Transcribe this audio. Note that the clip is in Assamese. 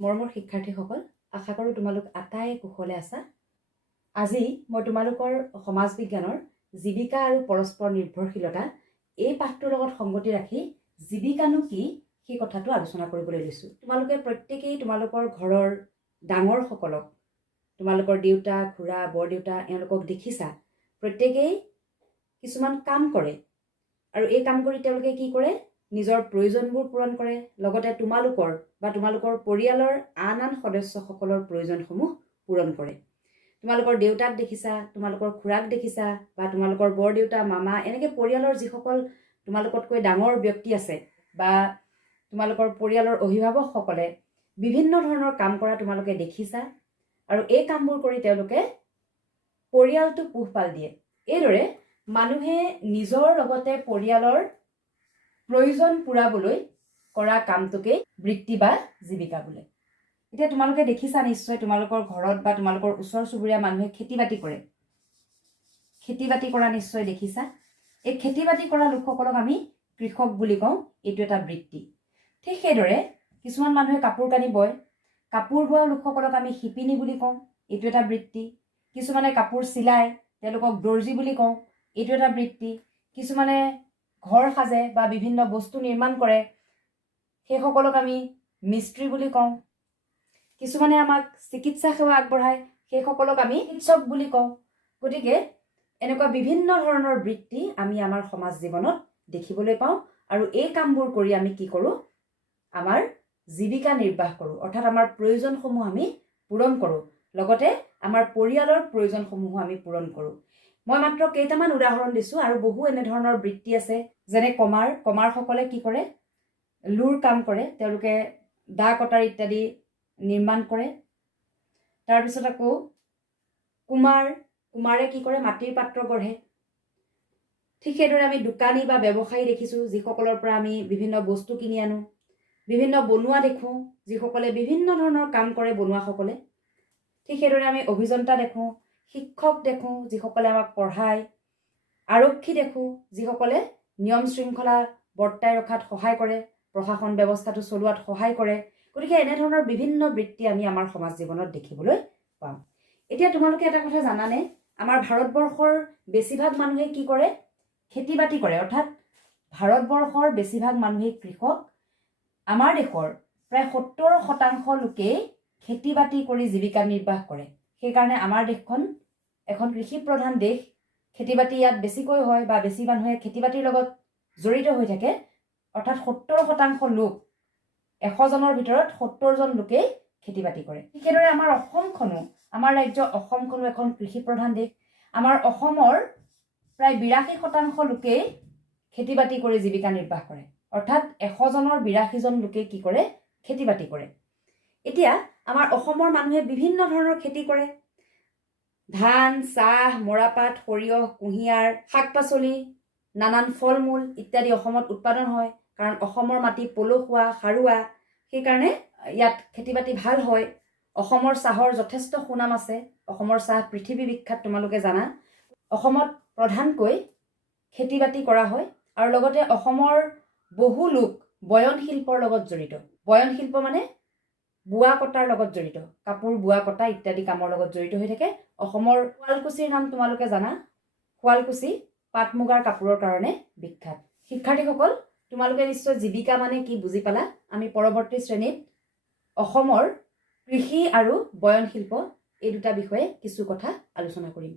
মৰমৰ শিক্ষাৰ্থীসকল, আশা কৰোঁ তোমালোক আটাই কুশলে আছা। আজি মই তোমালোকৰ সমাজ বিজ্ঞানৰ জীৱিকা আৰু পৰস্পৰ নিৰ্ভৰশীলতা এই পাঠটোৰ লগত সংগতি ৰাখি জীৱিকানো কি সেই কথাটো আলোচনা কৰিবলৈ লৈছোঁ। তোমালোকে প্ৰত্যেকেই তোমালোকৰ ঘৰৰ ডাঙৰসকলক, তোমালোকৰ দেউতা, খুৰা, বৰদেউতা এওঁলোকক দেখিছা। প্ৰত্যেকেই কিছুমান কাম কৰে আৰু এই কাম কৰি তেওঁলোকে কি কৰে, নিজৰ প্ৰয়োজনবোৰ পূৰণ কৰে, লগতে তোমালোকৰ বা তোমালোকৰ পৰিয়ালৰ আন আন সদস্যসকলৰ প্ৰয়োজনসমূহ পূৰণ কৰে। তোমালোকৰ দেউতাক দেখিছা, তোমালোকৰ খুৰাক দেখিছা বা তোমালোকৰ বৰদেউতা, মামা এনেকৈ পৰিয়ালৰ যিসকল তোমালোকতকৈ ডাঙৰ ব্যক্তি আছে বা তোমালোকৰ পৰিয়ালৰ অভিভাৱকসকলে বিভিন্ন ধৰণৰ কাম কৰা তোমালোকে দেখিছা আৰু এই কামবোৰ কৰি তেওঁলোকে পৰিয়ালটো পোহপাল দিয়ে। এইদৰে মানুহে নিজৰ লগতে পৰিয়ালৰ প্ৰয়োজন পূৰাবলৈ কৰা কামটোকেই বৃত্তি বা জীৱিকা বোলে। এতিয়া তোমালোকে দেখিছা নিশ্চয় তোমালোকৰ ঘৰত বা তোমালোকৰ ওচৰ চুবুৰীয়া মানুহে খেতি বাতি কৰে। খেতি বাতি কৰা নিশ্চয় দেখিছা। এই খেতি বাতি কৰা লোকসকলক আমি কৃষক বুলি কওঁ। এইটো এটা বৃত্তি। ঠিক সেইদৰে কিছুমান মানুহে কাপোৰ কানি বয়। কাপোৰ বোৱা লোকসকলক আমি শিপিনী বুলি কওঁ। এইটো এটা বৃত্তি। কিছুমানে কাপোৰ চিলাই, তেওঁলোকক দৰ্জী বুলি কওঁ। এইটো এটা বৃত্তি। কিছুমানে ঘৰ সাজে বা বিভিন্ন বস্তু নিৰ্মাণ কৰে, সেইসকলক আমি মিস্ত্ৰী বুলি কওঁ। কিছুমানে আমাক চিকিৎসা সেৱা আগবঢ়ায়, সেইসকলক আমি চিকিৎসক বুলি কওঁ। গতিকে এনেকুৱা বিভিন্ন ধৰণৰ বৃত্তি আমি আমাৰ সমাজ জীৱনত দেখিবলৈ পাওঁ আৰু এই কামবোৰ কৰি আমি কি কৰোঁ, আমাৰ জীৱিকা নিৰ্বাহ কৰোঁ, অৰ্থাৎ আমাৰ প্ৰয়োজনসমূহ আমি পূৰণ কৰোঁ, লগতে আমাৰ পৰিয়ালৰ প্ৰয়োজনসমূহো আমি পূৰণ কৰোঁ। মই মাত্ৰ কেইটামান উদাহৰণ দিছোঁ আৰু বহু এনেধৰণৰ বৃত্তি আছে। যেনে কমাৰসকলে কি কৰে, লুৰ কাম কৰে, তেওঁলোকে দা কটাৰ ইত্যাদি নিৰ্মাণ কৰে। তাৰপিছত আকৌ কুমাৰে কি কৰে, মাটিৰ পাত্ৰ গঢ়ে। ঠিক সেইদৰে আমি দোকানী বা ব্যৱসায়ী দেখিছোঁ, যিসকলৰ পৰা আমি বিভিন্ন বস্তু কিনি আনো। বিভিন্ন বনুৱা দেখোঁ, যিসকলে বিভিন্ন ধৰণৰ কাম কৰে বনুৱাসকলে। ঠিক সেইদৰে আমি অভিযন্তা দেখোঁ, শিক্ষক দেখোঁ, যিসকলে আমাক পঢ়ায়। আৰক্ষী দেখোঁ, যিসকলে নিয়ম শৃংখলা বৰ্তাই ৰখাত সহায় কৰে, প্ৰশাসন ব্যৱস্থাটো চলোৱাত সহায় কৰে। গতিকে এনেধৰণৰ বিভিন্ন বৃত্তি আমি আমাৰ সমাজ জীৱনত দেখিবলৈ পাওঁ। এতিয়া তোমালোকে এটা কথা জানানে, আমাৰ ভাৰতবৰ্ষৰ বেছিভাগ মানুহে কি কৰে, খেতি বাতি কৰে, অৰ্থাৎ ভাৰতবৰ্ষৰ বেছিভাগ মানুহেই কৃষক। আমাৰ দেশৰ প্ৰায় 70% লোকেই খেতি বাতি কৰি জীৱিকা নিৰ্বাহ কৰে। সেইকাৰণে আমাৰ দেশখন এখন কৃষি প্ৰধান দেশ। খেতি বাতি ইয়াত বেছিকৈ হয় বা বেছি মানুহে খেতি বাতিৰ লগত জড়িত হৈ থাকে, অৰ্থাৎ 70% লোক, 100 জনৰ ভিতৰত 70 জন লোকেই খেতি বাতি কৰে। ঠিক সেইদৰে আমাৰ অসমখনো, আমাৰ ৰাজ্য অসমখনো এখন কৃষি প্ৰধান দেশ। আমাৰ অসমৰ প্ৰায় 82% লোকেই খেতি বাতি কৰি জীৱিকা নিৰ্বাহ কৰে, অৰ্থাৎ 100 জনৰ 82 জন লোকে কি কৰে, খেতি বাতি কৰে। এতিয়া আমাৰ অসমৰ মানুহে বিভিন্ন ধৰণৰ খেতি কৰে। ধান, চাহ, মৰাপাট, সৰিয়হ, কুঁহিয়াৰ, শাক পাচলি, নানান ফল মূল ইত্যাদি অসমত উৎপাদন হয়। কাৰণ অসমৰ মাটি পলসুৱা, সাৰুৱা, সেইকাৰণে ইয়াত খেতি বাতি ভাল হয়। অসমৰ চাহৰ যথেষ্ট সুনাম আছে। অসমৰ চাহ পৃথিৱী বিখ্যাত, তোমালোকে জানা। অসমত প্ৰধানকৈ খেতি বাতি কৰা হয় আৰু লগতে অসমৰ বহু লোক বয়ন শিল্পৰ লগত জড়িত। বয়ন শিল্প মানে বোৱা কটাৰ লগত জড়িত, কাপোৰ বোৱা কটা ইত্যাদি কামৰ লগত জড়িত হৈ থাকে। অসমৰ শুৱালকুছিৰ নাম তোমালোকে জানা। শুৱালকুছি পাট মুগাৰ কাপোৰৰ কাৰণে বিখ্যাত। শিক্ষাৰ্থীসকল, তোমালোকে নিশ্চয় জীৱিকা মানে কি বুজি পালা। আমি পৰৱৰ্তী শ্ৰেণীত অসমৰ কৃষি আৰু বয়ন শিল্প এই দুটা বিষয়ে কিছু কথা আলোচনা কৰিম।